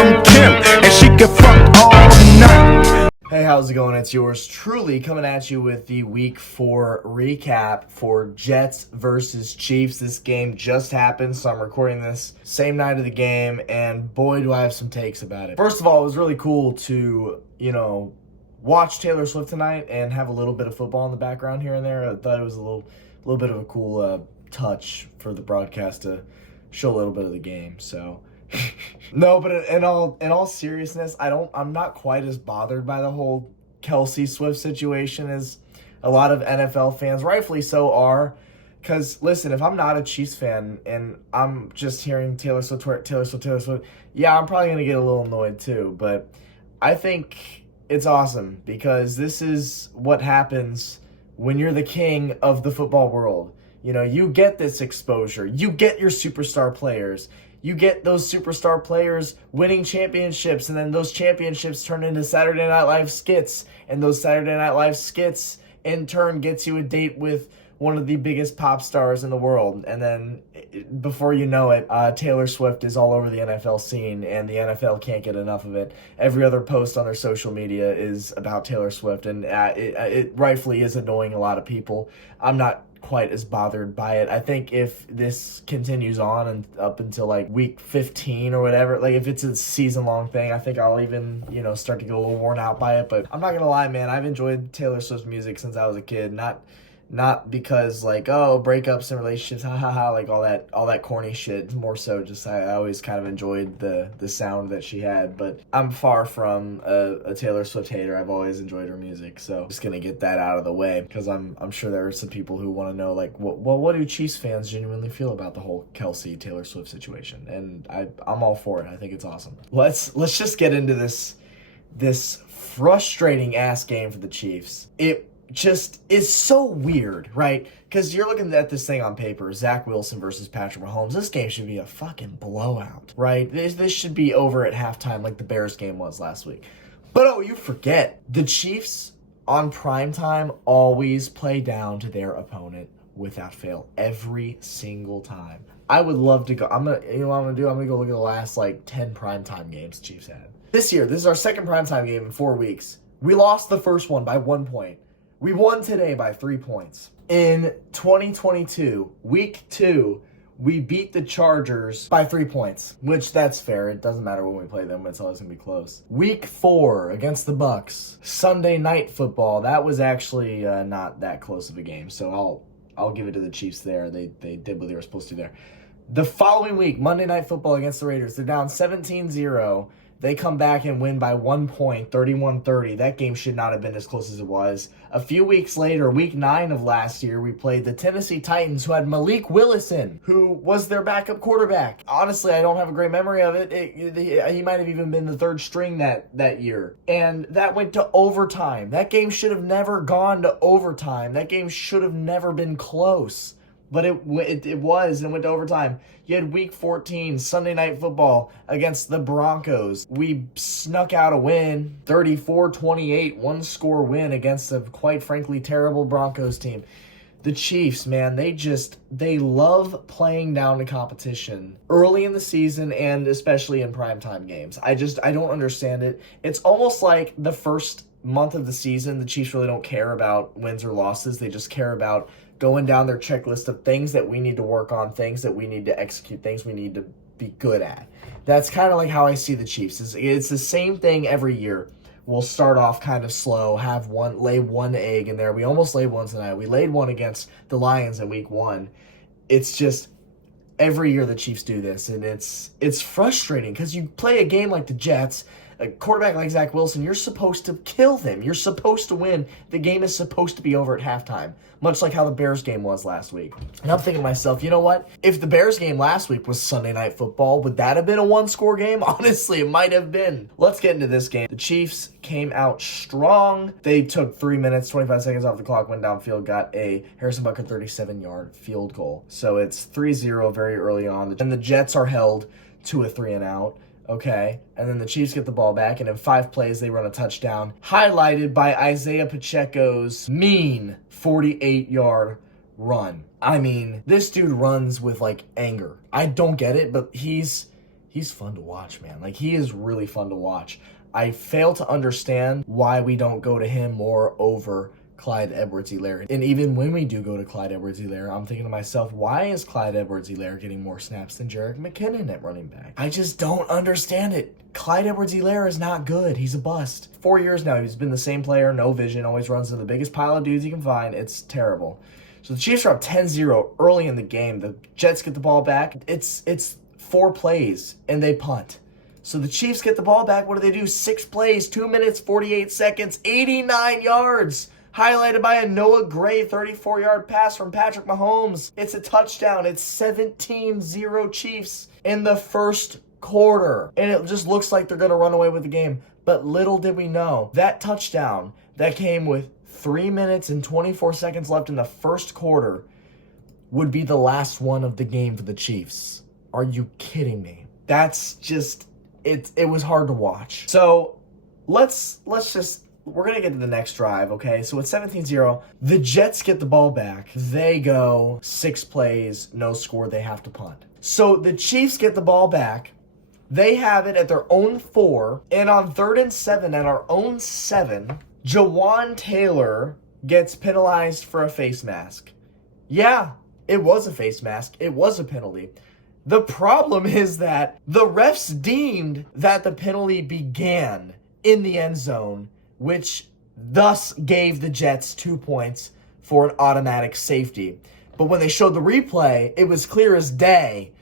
from Kim, and she can fuck all night. Hey, how's it going? It's yours truly coming at you with the Week 4 recap for Jets versus Chiefs. This game just happened, so I'm recording this same night of the game, and boy, do I have some takes about it. First of all, it was really cool to, watch Taylor Swift tonight and have a little bit of football in the background here and there. I thought it was a little bit of a cool touch for the broadcast to show a little bit of the game, so... No, but in all seriousness, I'm not quite as bothered by the whole Kelce Swift situation as a lot of NFL fans, rightfully so, are. Because, listen, if I'm not a Chiefs fan and I'm just hearing Taylor Swift, yeah, I'm probably going to get a little annoyed too. But I think it's awesome because this is what happens when you're the king of the football world. You get this exposure. You get your superstar players. You get those superstar players winning championships, and then those championships turn into Saturday Night Live skits, and those Saturday Night Live skits in turn gets you a date with one of the biggest pop stars in the world. And then before you know it, Taylor Swift is all over the NFL scene, and the NFL can't get enough of it. Every other post on their social media is about Taylor Swift, and it rightfully is annoying a lot of people. I'm not quite as bothered by it. I think if this continues on and up until like week 15 or whatever, like if it's a season-long thing, I think I'll even, start to get a little worn out by it. But I'm not gonna lie, man, I've enjoyed Taylor Swift's music since I was a kid. Not because like, oh, breakups and relationships, like all that corny shit. More so just I always kind of enjoyed the sound that she had. But I'm far from a Taylor Swift hater. I've always enjoyed her music. So just gonna get that out of the way because I'm sure there are some people who want to know like, what do Chiefs fans genuinely feel about the whole Kelce Taylor Swift situation? And I'm all for it. I think it's awesome. Let's just get into this frustrating ass game for the Chiefs. It just is so weird, right? Because you're looking at this thing on paper, Zach Wilson versus Patrick Mahomes. This game should be a fucking blowout, right? This should be over at halftime like the Bears game was last week. But you forget, the Chiefs on primetime always play down to their opponent without fail every single time. I would love to go. I'm gonna go look at the last 10 primetime games the Chiefs had. This year, this is our second primetime game in 4 weeks. We lost the first one by 1 point. We won today by 3 points. In 2022, week 2, we beat the Chargers by 3 points, which that's fair. It doesn't matter when we play them. It's always going to be close. Week 4 against the Bucks, Sunday Night Football. That was actually not that close of a game, so I'll give it to the Chiefs there. They did what they were supposed to there. The following week, Monday Night Football against the Raiders. They're down 17-0. They come back and win by 1 point, 31-30. That game should not have been as close as it was. A few weeks later, week 9 of last year, we played the Tennessee Titans, who had Malik Willis in, who was their backup quarterback. Honestly, I don't have a great memory of it. He might have even been the third string that year. And that went to overtime. That game should have never gone to overtime. That game should have never been close. But it was, and it went to overtime. You had week 14, Sunday Night Football against the Broncos. We snuck out a win, 34-28, one-score win against a, quite frankly, terrible Broncos team. The Chiefs, man, they love playing down to competition early in the season and especially in primetime games. I don't understand it. It's almost like the first month of the season, the Chiefs really don't care about wins or losses. They just care about going down their checklist of things that we need to work on, things that we need to execute, things we need to be good at. That's kind of like how I see the Chiefs. It's the same thing every year. We'll start off kind of slow, lay one egg in there. We almost laid one tonight. We laid one against the Lions in week 1. It's just every year the Chiefs do this, and it's frustrating because you play a game like the Jets, a quarterback like Zach Wilson, you're supposed to kill them. You're supposed to win. The game is supposed to be over at halftime, much like how the Bears game was last week. And I'm thinking to myself, you know what? If the Bears game last week was Sunday Night Football, would that have been a one-score game? Honestly, it might have been. Let's get into this game. The Chiefs came out strong. They took 3 minutes, 25 seconds off the clock, went downfield, got a Harrison Butker 37-yard field goal. So it's 3-0 very early on. And the Jets are held to a 3-and-out. Okay, and then the Chiefs get the ball back, and in 5 plays, they run a touchdown, highlighted by Isaiah Pacheco's mean 48-yard run. I mean, this dude runs with, anger. I don't get it, but he's he's fun to watch, man. Like, he is really fun to watch. I fail to understand why we don't go to him more over Clyde Edwards-Helaire. And even when we do go to Clyde Edwards-Helaire, I'm thinking to myself, why is Clyde Edwards-Helaire getting more snaps than Jerick McKinnon at running back? I just don't understand it. Clyde Edwards-Helaire is not good. He's a bust. 4 years now, he's been the same player, no vision, always runs into the biggest pile of dudes he can find. It's terrible. So the Chiefs are up 10-0 early in the game. The Jets get the ball back. It's 4 plays, and they punt. So the Chiefs get the ball back. What do? 6 plays, 2 minutes, 48 seconds, 89 yards. Highlighted by a Noah Gray 34-yard pass from Patrick Mahomes. It's a touchdown. It's 17-0 Chiefs in the first quarter. And it just looks like they're going to run away with the game. But little did we know, that touchdown that came with 3 minutes and 24 seconds left in the first quarter would be the last one of the game for the Chiefs. Are you kidding me? That's just, it was hard to watch. So let's just, we're going to get to the next drive, okay? So it's 17-0. The Jets get the ball back. They go 6 plays, no score. They have to punt. So the Chiefs get the ball back. They have it at their own 4. And on 3rd and 7 at our own 7, Jawaan Taylor gets penalized for a face mask. Yeah, it was a face mask. It was a penalty. The problem is that the refs deemed that the penalty began in the end zone, which thus gave the Jets 2 points for an automatic safety. But when they showed the replay, it was clear as day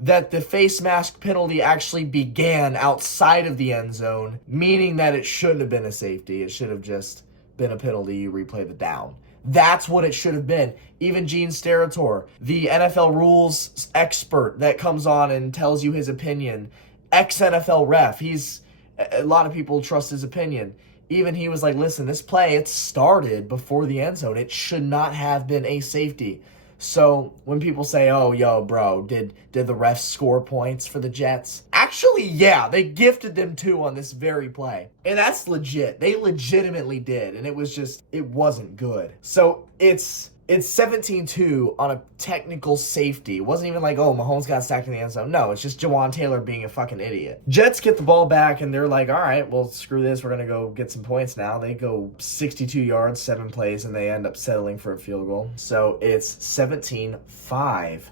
that the face mask penalty actually began outside of the end zone, meaning that it shouldn't have been a safety. It should have just been a penalty. You replay the down. That's what it should have been. Even Gene Steratore, the NFL rules expert that comes on and tells you his opinion, ex-NFL ref, a lot of people trust his opinion. Even he was like, listen, this play, it started before the end zone. It should not have been a safety. So when people say, oh, yo, bro, did the refs score points for the Jets? Actually, yeah, they gifted them 2 on this very play. And that's legit. They legitimately did. And it wasn't good. So it's 17-2 on a technical safety. It wasn't even like, oh, Mahomes got sacked in the end zone. No, it's just Jawaan Taylor being a fucking idiot. Jets get the ball back, and they're like, all right, well, screw this. We're going to go get some points now. They go 62 yards, 7 plays, and they end up settling for a field goal. So it's 17-5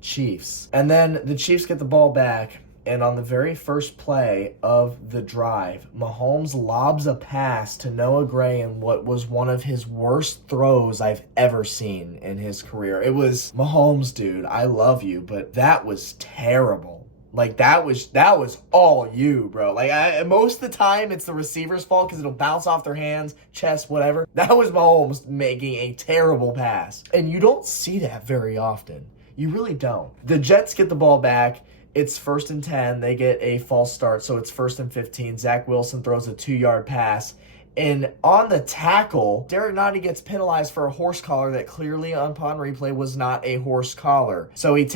Chiefs. And then the Chiefs get the ball back, and on the very first play of the drive, Mahomes lobs a pass to Noah Gray in what was one of his worst throws I've ever seen in his career. It was, Mahomes, dude, I love you, but that was terrible. Like, that was all you, bro. Like, most of the time, it's the receiver's fault because it'll bounce off their hands, chest, whatever. That was Mahomes making a terrible pass. And you don't see that very often. You really don't. The Jets get the ball back. It's 1st and 10. They get a false start, so it's 1st and 15. Zach Wilson throws a 2-yard pass. And on the tackle, Derek Nottie gets penalized for a horse collar that clearly, upon replay, was not a horse collar. So he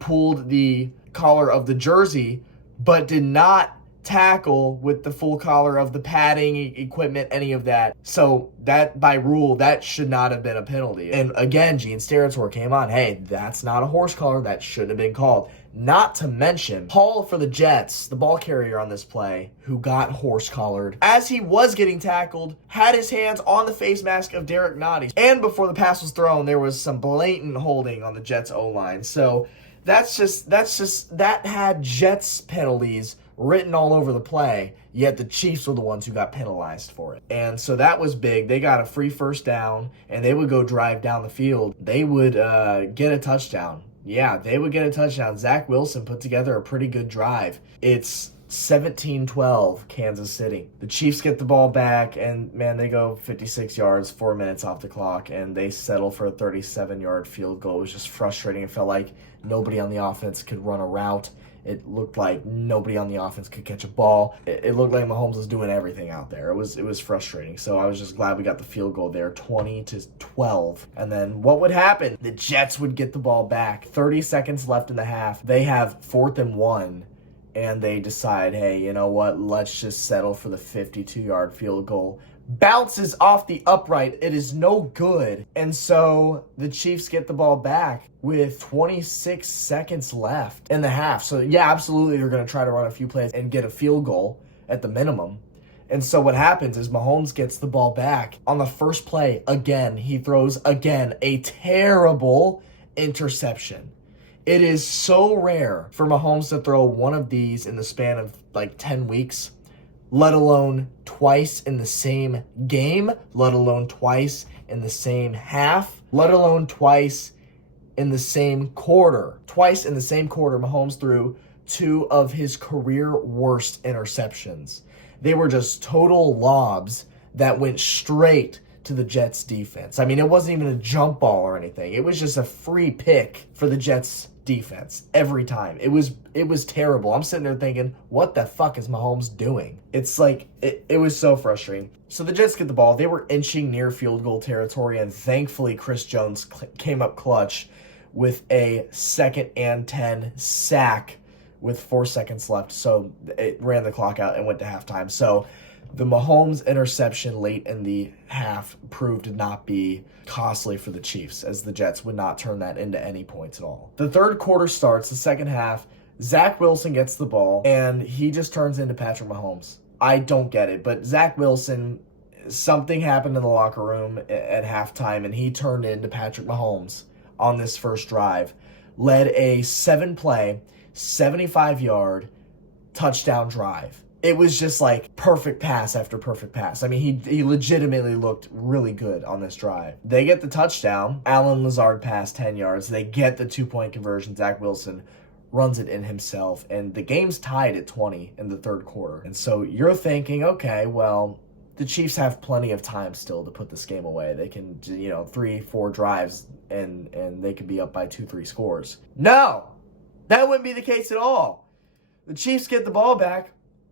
pulled the collar of the jersey, but did not tackle with the full collar of the padding, equipment, any of that. So that, by rule, that should not have been a penalty. And again, Gene Steratore came on, hey, that's not a horse collar. That shouldn't have been called. Not to mention, Paul for the Jets, the ball carrier on this play, who got horse collared, as he was getting tackled, had his hands on the face mask of Derek Nottie. And before the pass was thrown, there was some blatant holding on the Jets O-line. So that had Jets penalties written all over the play, yet the Chiefs were the ones who got penalized for it. And so that was big. They got a free first down, and they would go drive down the field. They would get a touchdown. Yeah, they would get a touchdown. Zach Wilson put together a pretty good drive. It's 17-12 Kansas City. The Chiefs get the ball back, and, man, they go 56 yards, 4 minutes off the clock, and they settle for a 37-yard field goal. It was just frustrating. It felt like nobody on the offense could run a route. It looked like nobody on the offense could catch a ball. It looked like Mahomes was doing everything out there. It was frustrating. So I was just glad we got the field goal there, 20-12. And then what would happen? The Jets would get the ball back. 30 seconds left in the half. They have 4th and 1. And they decide, hey, you know what? Let's just settle for the 52-yard field goal. bounces off the upright. It is no good. And so the Chiefs get the ball back with 26 seconds left in the half. So yeah, absolutely, they're going to try to run a few plays and get a field goal at the minimum. And so what happens is Mahomes gets the ball back. On the first play, again, he throws, a terrible interception. It is so rare for Mahomes to throw one of these in the span of like 10 weeks, let alone twice in the same game, let alone twice in the same half, let alone twice in the same quarter. Twice in the same quarter, Mahomes threw two of his career worst interceptions. They were just total lobs that went straight to the Jets defense. I mean, it wasn't even a jump ball or anything. It was just a free pick for the Jets defense every time. It was terrible. I'm sitting there thinking, what the fuck is Mahomes doing? It's like, it was so frustrating. So the Jets get the ball. They were inching near field goal territory, and thankfully Chris Jones came up clutch with a 2nd and 10 sack with 4 seconds left. So it ran the clock out and went to halftime. So the Mahomes interception late in the half proved to not be costly for the Chiefs, as the Jets would not turn that into any points at all. The third quarter starts, the second half. Zach Wilson gets the ball, and he just turns into Patrick Mahomes. I don't get it, but Zach Wilson, something happened in the locker room at halftime, and he turned into Patrick Mahomes on this first drive. Led a 7-play, 75-yard touchdown drive. It was just like perfect pass after perfect pass. I mean, he legitimately looked really good on this drive. They get the touchdown. Allen Lazard passed 10 yards. They get the 2-point conversion. Zach Wilson runs it in himself. And the game's tied at 20 in the third quarter. And so you're thinking, okay, well, the Chiefs have plenty of time still to put this game away. They can, 3-4 drives and they could be up by 2-3 scores. No! That wouldn't be the case at all. The Chiefs get the ball back.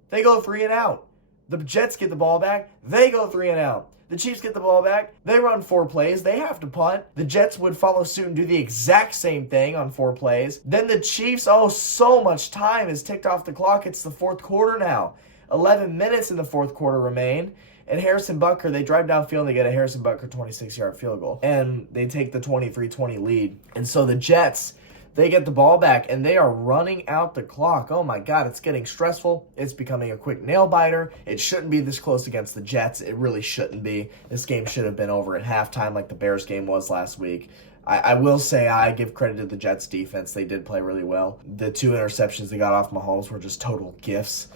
They go 3 and out. The Jets get the ball back. They go 3 and out. The Chiefs get the ball back. They run 4 plays. They have to punt. The Jets would follow suit and do the exact same thing on 4 plays. Then the Chiefs, so much time is ticked off the clock. It's the fourth quarter now. 11 minutes in the fourth quarter remain. And Harrison Butker, they drive downfield and they get a Harrison Butker 26-yard field goal. And they take the 23-20 lead. And so the Jets, they get the ball back, and they are running out the clock. Oh, my God, it's getting stressful. It's becoming a quick nail-biter. It shouldn't be this close against the Jets. It really shouldn't be. This game should have been over at halftime like the Bears game was last week. I will say I give credit to the Jets defense. They did play really well. The 2 interceptions they got off Mahomes were just total gifts.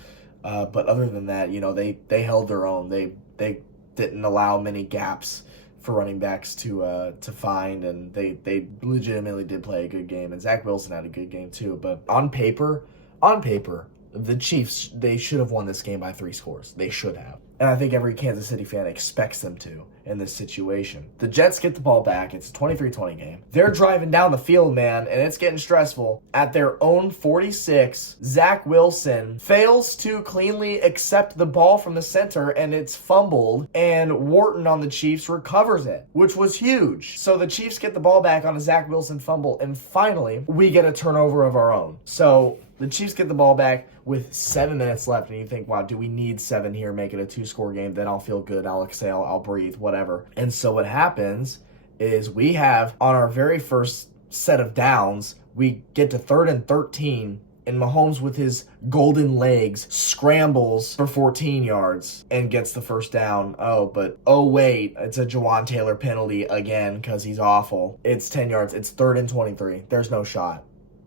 But other than that, they held their own. They didn't allow many gaps for running backs to find, and they legitimately did play a good game, and Zach Wilson had a good game too. But on paper, the Chiefs, they should have won this game by 3 scores. They should have. And I think every Kansas City fan expects them to in this situation. The Jets get the ball back. It's a 23-20 game. They're driving down the field, man, and it's getting stressful. At their own 46, Zach Wilson fails to cleanly accept the ball from the center, and it's fumbled, and Wharton on the Chiefs recovers it, which was huge. So the Chiefs get the ball back on a Zach Wilson fumble, and finally, we get a turnover of our own. So the Chiefs get the ball back with 7 minutes left, and you think, wow, do we need 7 here, make it a 2-score game? Then I'll feel good, I'll exhale, I'll breathe, whatever. And so what happens is we have, on our very first set of downs, we get to 3rd and 13, and Mahomes with his golden legs scrambles for 14 yards and gets the first down. Oh wait, it's a Jawan Taylor penalty again because he's awful. It's 10 yards. It's 3rd and 23. There's no shot.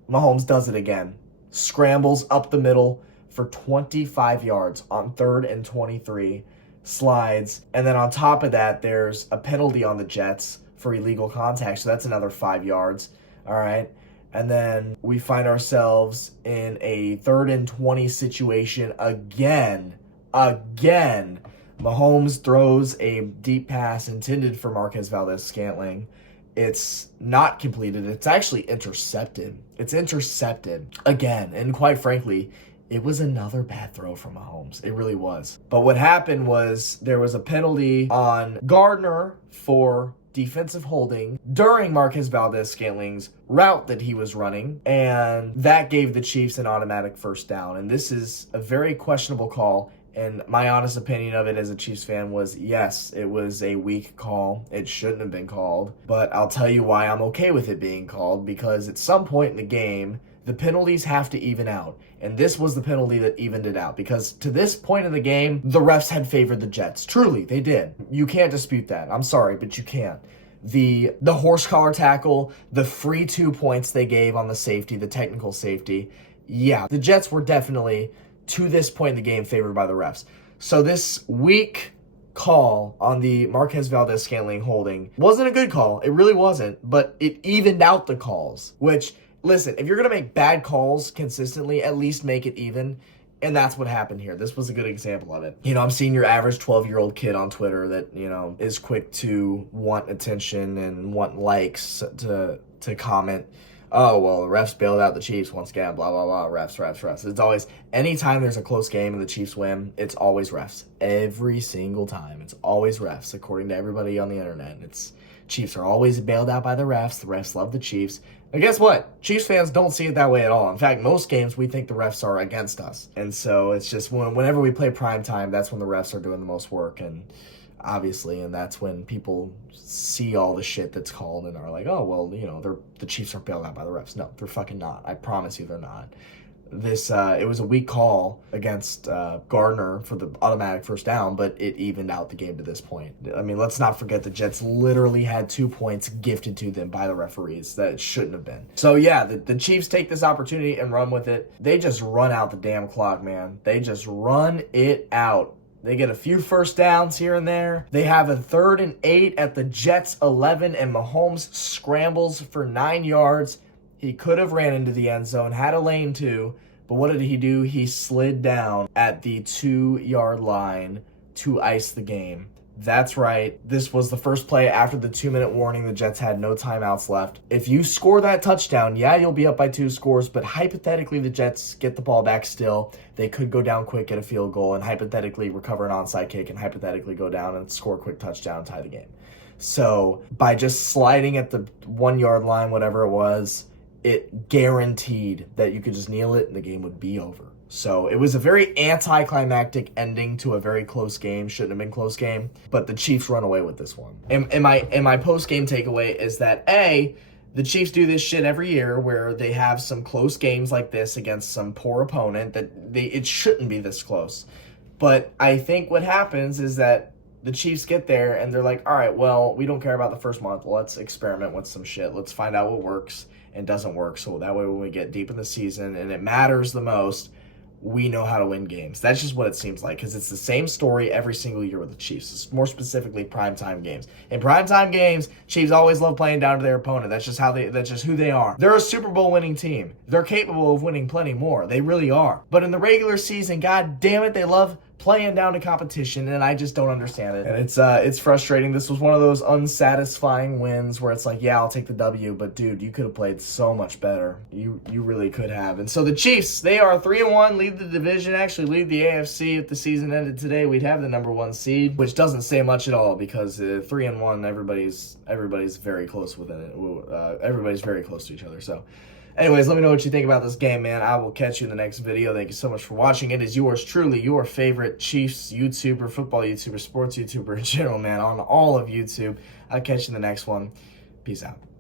Mahomes does it again. Scrambles up the middle for 25 yards on 3rd and 23, slides, and then on top of that, there's a penalty on the Jets for illegal contact, so that's another 5 yards, all right? And then we find ourselves in a 3rd and 20 situation again. Mahomes throws a deep pass intended for Marquez Valdes-Scantling. It's not completed. It's actually intercepted. It's intercepted again. And quite frankly, it was another bad throw from Mahomes. It really was. But what happened was there was a penalty on Gardner for defensive holding during Marquez Valdes-Scantling's route that he was running, and that gave the Chiefs an automatic first down. And this is a very questionable call, And my honest opinion of it as a Chiefs fan was, yes, it was a weak call. It shouldn't have been called. But I'll tell you why I'm okay with it being called, because at some point in the game, the penalties have to even out. And this was the penalty that evened it out, because to this point in the game, the refs had favored the Jets. Truly, they did. You can't dispute that. I'm sorry, but you can't. The horse collar tackle, the free 2 points they gave on the safety, the technical safety, yeah, the Jets were definitely, to this point in the game, favored by the refs. So this weak call on the Marquez Valdes-Scantling holding wasn't a good call. It really wasn't, but it evened out the calls, which, listen, if you're going to make bad calls consistently, at least make it even. And that's what happened here. This was a good example of it. I'm seeing your average 12-year-old kid on Twitter that, is quick to want attention and want likes to comment, oh, well, the refs bailed out the Chiefs once again, blah, blah, blah, refs. It's always, anytime there's a close game and the Chiefs win, it's always refs. Every single time. It's always refs, according to everybody on the internet. Chiefs are always bailed out by the refs. The refs love the Chiefs. And guess what? Chiefs fans don't see it that way at all. In fact, most games we think the refs are against us. And so it's just whenever we play primetime, that's when the refs are doing the most work. And obviously, and that's when people see all the shit that's called and are like, oh, well, the Chiefs are bailed out by the refs. No, they're fucking not. I promise you they're not. It was a weak call against Gardner for the automatic first down, but it evened out the game to this point. I mean, let's not forget the Jets literally had 2 points gifted to them by the referees that it shouldn't have been. So yeah, the Chiefs take this opportunity and run with it. They just run out the damn clock, man. They just run it out. They get a few first downs here and there. They have a 3rd and 8 at the Jets 11, and Mahomes scrambles for 9 yards. He could have ran into the end zone, had a lane too, but what did he do? He slid down at the 2-yard line to ice the game. That's right. This was the first play after the 2-minute warning. The Jets had no timeouts left. If you score that touchdown, yeah, you'll be up by 2 scores, but hypothetically the Jets get the ball back still. They could go down quick, get a field goal, and hypothetically recover an onside kick, and hypothetically go down and score a quick touchdown and tie the game. So by just sliding at the 1-yard line, whatever it was, it guaranteed that you could just kneel it and the game would be over. So it was a very anticlimactic ending to a very close game. Shouldn't have been close game, but the Chiefs run away with this one. And my post-game takeaway is that, A, the Chiefs do this shit every year where they have some close games like this against some poor opponent that it shouldn't be this close. But I think what happens is that the Chiefs get there and they're like, all right, well, we don't care about the first month. Let's experiment with some shit. Let's find out what works and doesn't work. So that way when we get deep in the season and it matters the most, we know how to win games. That's just what it seems like, because it's the same story every single year with the Chiefs, more specifically primetime games. In primetime games, Chiefs always love playing down to their opponent. That's just who they are. They're a Super Bowl winning team. They're capable of winning plenty more. They really are. But in the regular season, god damn it, they love playing down to competition, and I just don't understand it. And it's frustrating. This was one of those unsatisfying wins where it's like, yeah, I'll take the W, but dude, you could have played so much better. You really could have. And so the Chiefs, they are 3-1, lead the division, actually lead the AFC. If the season ended today, we'd have the number 1 seed, which doesn't say much at all, because 3-1, everybody's very close within it. Everybody's very close to each other. So anyways, let me know what you think about this game, man. I will catch you in the next video. Thank you so much for watching. It is yours truly, your favorite Chiefs YouTuber, football YouTuber, sports YouTuber in general, man, on all of YouTube. I'll catch you in the next one. Peace out.